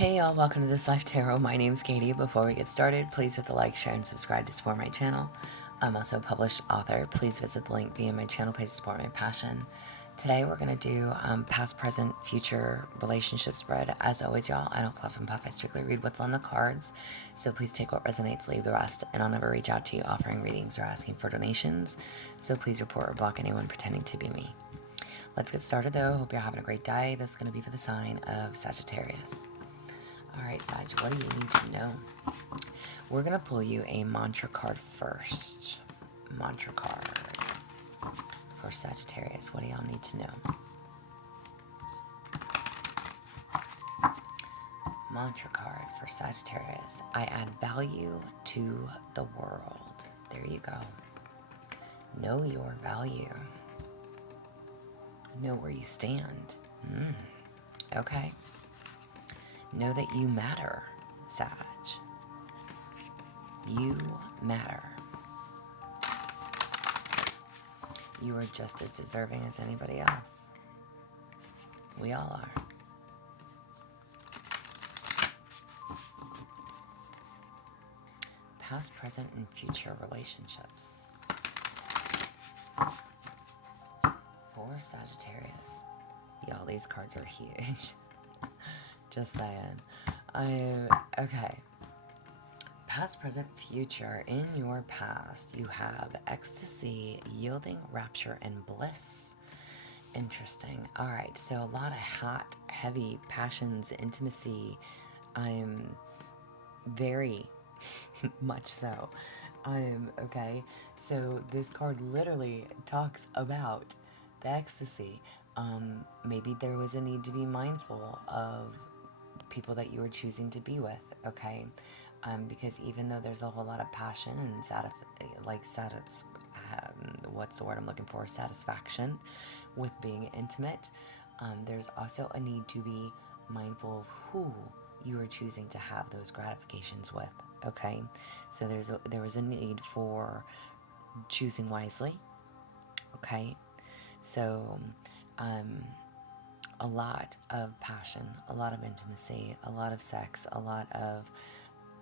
Hey y'all, welcome to This Life Tarot. My name's Katie. Before we get started, please hit the like, share, and subscribe to support my channel. I'm also a published author. Please visit the link via my channel page to support my passion. Today we're going to do past, present, future relationship spread. As always, y'all, I don't fluff and puff. I strictly read what's on the cards. So please take what resonates, leave the rest, and I'll never reach out to you offering readings or asking for donations. So please report or block anyone pretending to be me. Let's get started though. Hope you're having a great day. This is going to be for the sign of Sagittarius. Alright, Sag, what do you need to know? We're going to pull you a mantra card first. Mantra card for Sagittarius. What do y'all need to know? Mantra card for Sagittarius. I add value to the world. There you go. Know your value. Know where you stand. Okay. Know that you matter, Sag. You matter. You are just as deserving as anybody else. We all are. Past, present, and future relationships. For Sagittarius. Y'all, these cards are huge. Just saying. Okay. Past, present, future. In your past, you have ecstasy, yielding, rapture, and bliss. Interesting. Alright, so a lot of hot, heavy passions, intimacy. Very much so. Okay. So this card literally talks about the ecstasy. Maybe there was a need to be mindful of people that you were choosing to be with, okay? Because even though there's a whole lot of passion and what's the word I'm looking for? Satisfaction with being intimate, there's also a need to be mindful of who you are choosing to have those gratifications with, okay? So there was a need for choosing wisely, okay? So, a lot of passion, a lot of intimacy, a lot of sex, a lot of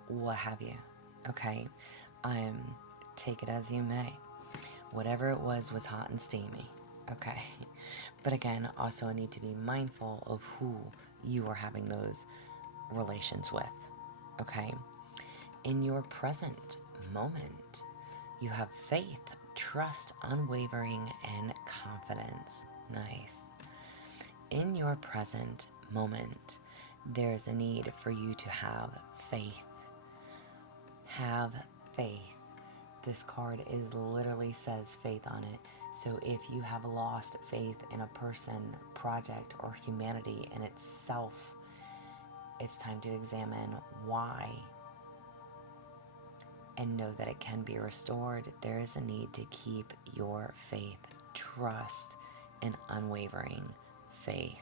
what have you, okay? Take it as you may. Whatever it was hot and steamy, okay? But again, also I need to be mindful of who you are having those relations with, okay? In your present moment, you have faith, trust, unwavering, and confidence. Nice. In your present moment, there's a need for you to have faith. Have faith. This card literally says faith on it. So if you have lost faith in a person, project, or humanity in itself, it's time to examine why and know that it can be restored. There is a need to keep your faith, trust, and unwavering faith,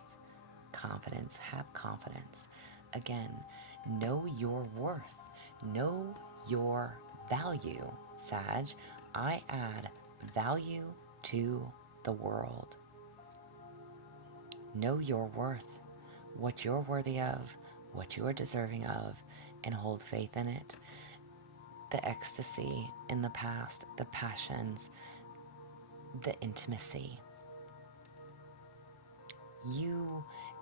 confidence. Have confidence. Again, know your worth. Know your value, Sag. I add value to the world. Know your worth, what you're worthy of, what you are deserving of, and hold faith in it. The ecstasy in the past, the passions, the intimacy.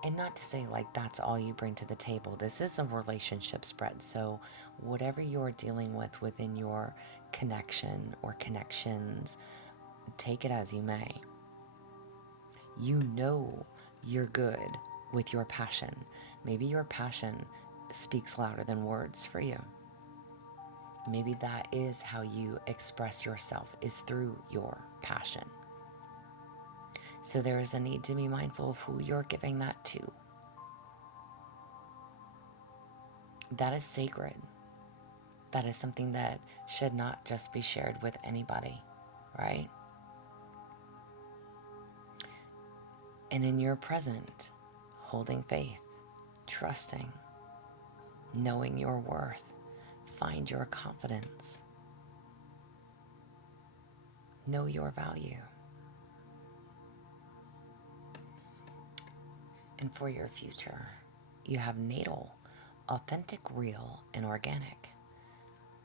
And not to say like that's all you bring to the table. This is a relationship spread. So whatever you're dealing with within your connection or connections, take it as you may. You know you're good with your passion. Maybe your passion speaks louder than words for you. Maybe that is how you express yourself, is through your passion. So there is a need to be mindful of who you're giving that to. That is sacred. That is something that should not just be shared with anybody, right? And in your present, holding faith, trusting, knowing your worth, find your confidence. Know your value. And for your future, you have natal, Authentic, real, and organic.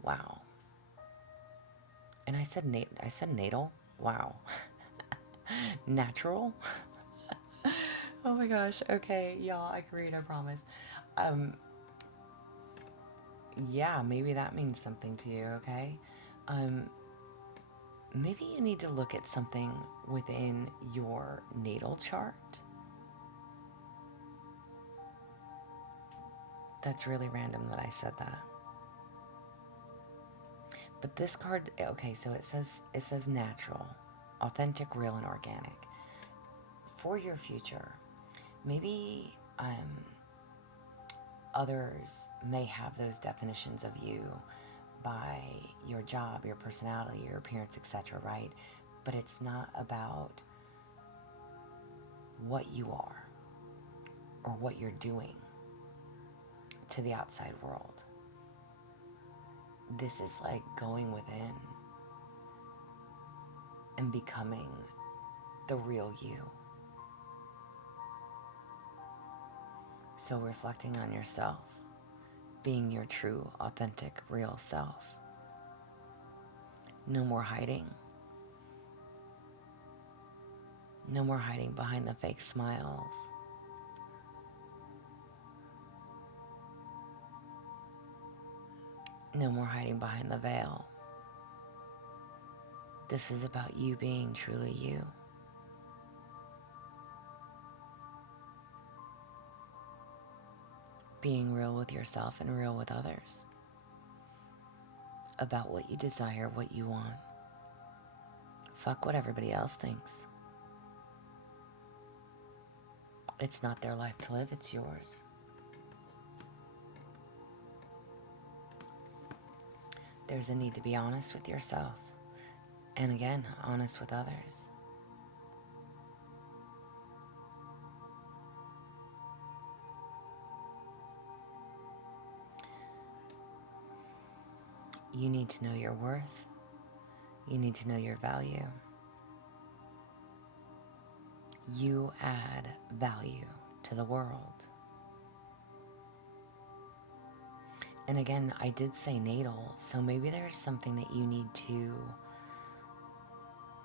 Wow. And I said natal. Wow. Natural. Oh my gosh. Okay, y'all, I can read, I promise. Yeah, maybe that means something to you, okay? Maybe you need to look at something within your natal chart. That's really random that I said that. But this card, okay, so it says natural, authentic, real, and organic. For your future, maybe others may have those definitions of you by your job, your personality, your appearance, etc., right? But it's not about what you are or what you're doing to the outside world. This is like going within and becoming the real you. So reflecting on yourself, being your true, authentic, real self. No more hiding. No more hiding behind the fake smiles. No more hiding behind the veil. This is about you being truly you. Being real with yourself and real with others. About what you desire, what you want. Fuck what everybody else thinks. It's not their life to live, it's yours. There's a need to be honest with yourself. And again, honest with others. You need to know your worth. You need to know your value. You add value to the world. And again, I did say natal, so maybe there's something that you need to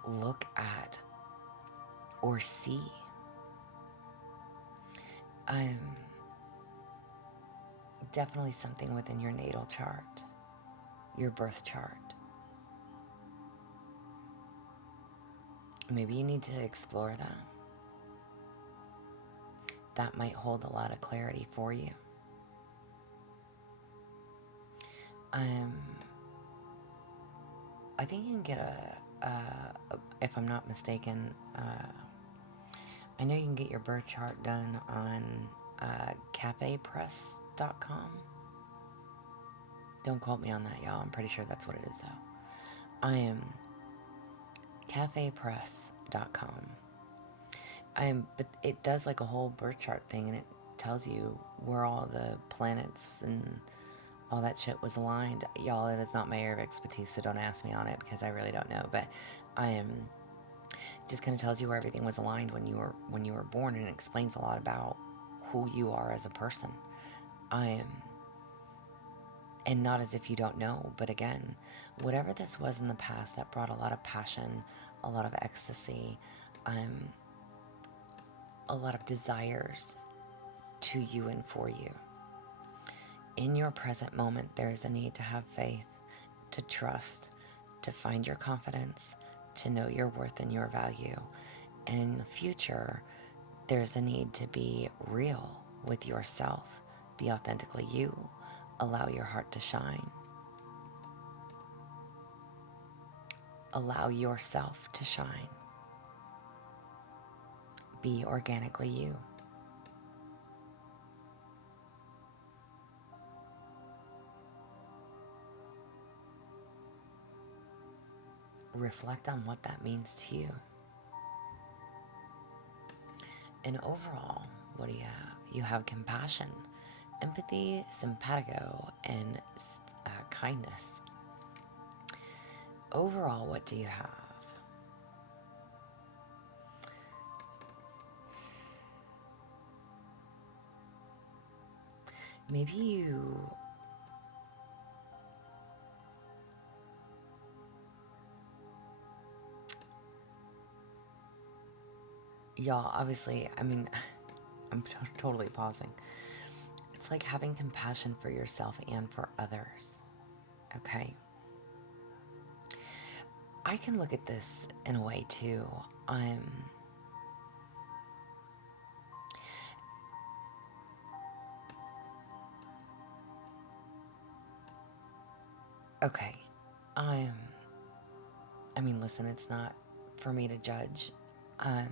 look at or see. Definitely something within your natal chart, your birth chart. Maybe you need to explore that. That might hold a lot of clarity for you. I think you can get if I'm not mistaken, I know you can get your birth chart done on cafepress.com. Don't quote me on that, y'all. I'm pretty sure that's what it is, though. I am cafepress.com. But it does like a whole birth chart thing, and it tells you where all the planets and all that shit was aligned. Y'all, it is not my area of expertise, so don't ask me on it because I really don't know. But just kind of tells you where everything was aligned when you were born, and it explains a lot about who you are as a person. And not as if you don't know, but again, whatever this was in the past that brought a lot of passion, a lot of ecstasy, a lot of desires to you and for you. In your present moment, there is a need to have faith, to trust, to find your confidence, to know your worth and your value. And in the future, there's a need to be real with yourself, be authentically you, allow your heart to shine. Allow yourself to shine. Be organically you. Reflect on what that means to you. And overall, what do you have? You have compassion, empathy, simpatico, and kindness. Overall, what do you have? maybe you y'all, obviously, I mean, I'm totally pausing. It's like having compassion for yourself and for others. Okay? I can look at this in a way too. Okay. I'm I mean, listen, it's not for me to judge. Um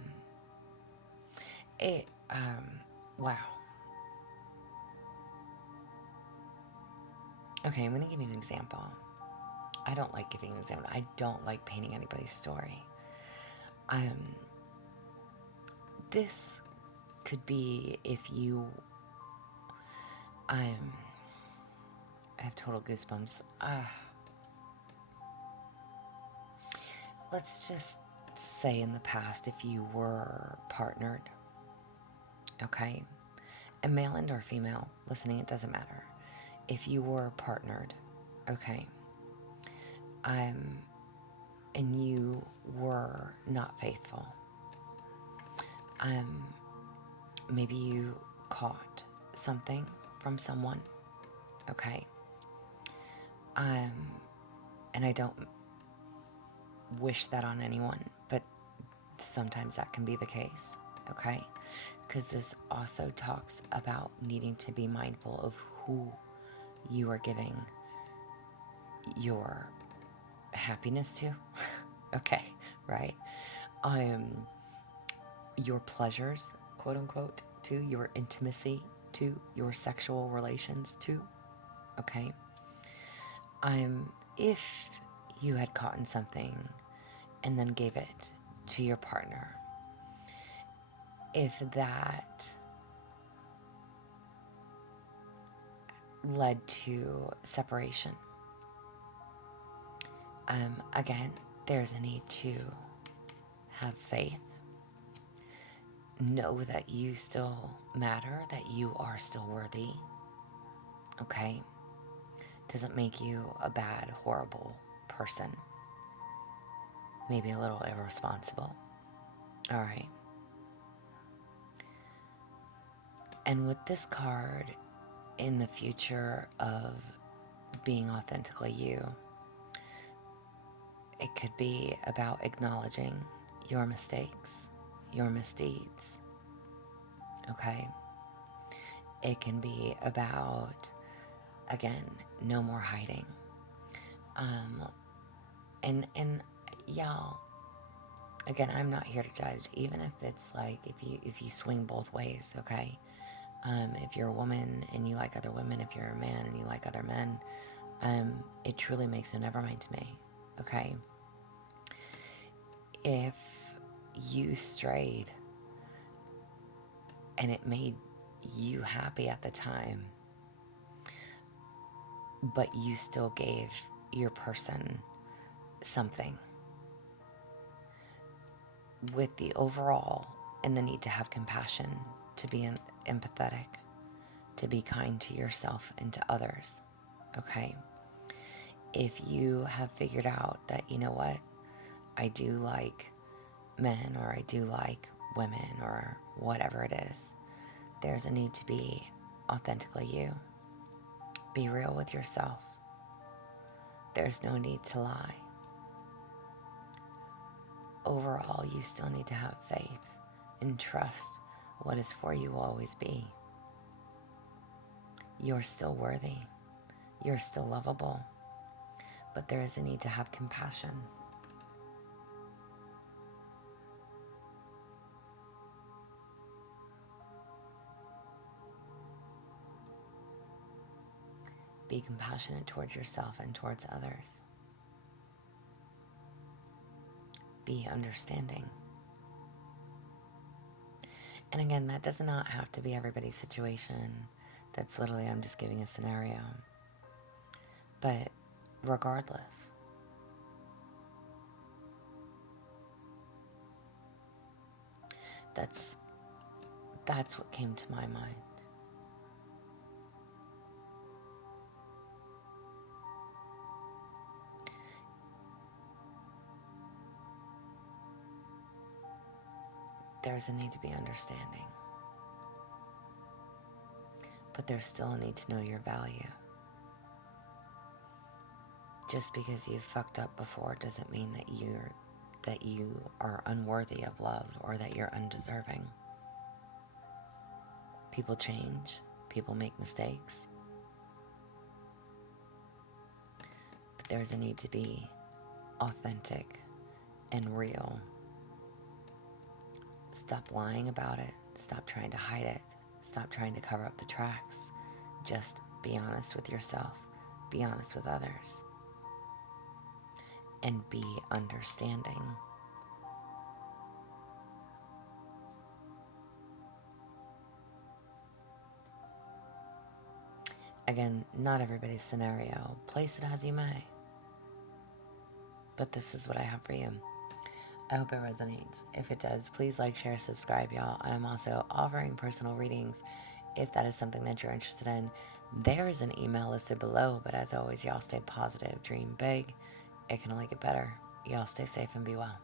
it wow. Okay, I'm going to give you an example. I don't like giving an example. I don't like painting anybody's story. This could be if you I have total goosebumps. Let's just say in the past, if you were partnered, okay, and male and or female, listening, it doesn't matter. If you were partnered, okay, and you were not faithful, maybe you caught something from someone, okay, and I don't wish that on anyone, but sometimes that can be the case, okay, because this also talks about needing to be mindful of who you are giving your happiness to, okay, right, your pleasures, quote unquote, to your intimacy, to your sexual relations, to, okay, if you had caught in something and then gave it to your partner, if that led to separation, again, there's a need to have faith, know that you still matter, that you are still worthy, okay? Doesn't make you a bad, horrible person. Maybe a little irresponsible. All right. And with this card, in the future of being authentically you, it could be about acknowledging your mistakes, your misdeeds. Okay? It can be about, again, no more hiding. And y'all, again, I'm not here to judge, even if it's like if you swing both ways, okay? If you're a woman and you like other women, if you're a man and you like other men, it truly makes no never mind to me, okay? If you strayed and it made you happy at the time, but you still gave your person something, with the overall and the need to have compassion, to be empathetic, to be kind to yourself and to others, okay? If you have figured out that, you know what, I do like men, or I do like women, or whatever it is, there's a need to be authentically you. Be real with yourself. There's no need to lie. Overall, you still need to have faith and trust what is for you will always be. You're still worthy. You're still lovable. But there is a need to have compassion. Be compassionate towards yourself and towards others. Be understanding. And again, that does not have to be everybody's situation. That's literally, I'm just giving a scenario. But regardless, that's what came to my mind. there's a need to be understanding. But there's still a need to know your value. Just because you've fucked up before doesn't mean that you are unworthy of love or that you're undeserving. People change, people make mistakes. But there's a need to be authentic and real. Stop lying about it. Stop trying to hide it. Stop trying to cover up the tracks. Just be honest with yourself. Be honest with others. And be understanding. Again, not everybody's scenario. Place it as you may. But this is what I have for you. I hope it resonates. If it does, please like, share, subscribe, y'all. I'm also offering personal readings if that is something that you're interested in. There is an email listed below, but as always, y'all stay positive, dream big. It can only get better. Y'all stay safe and be well.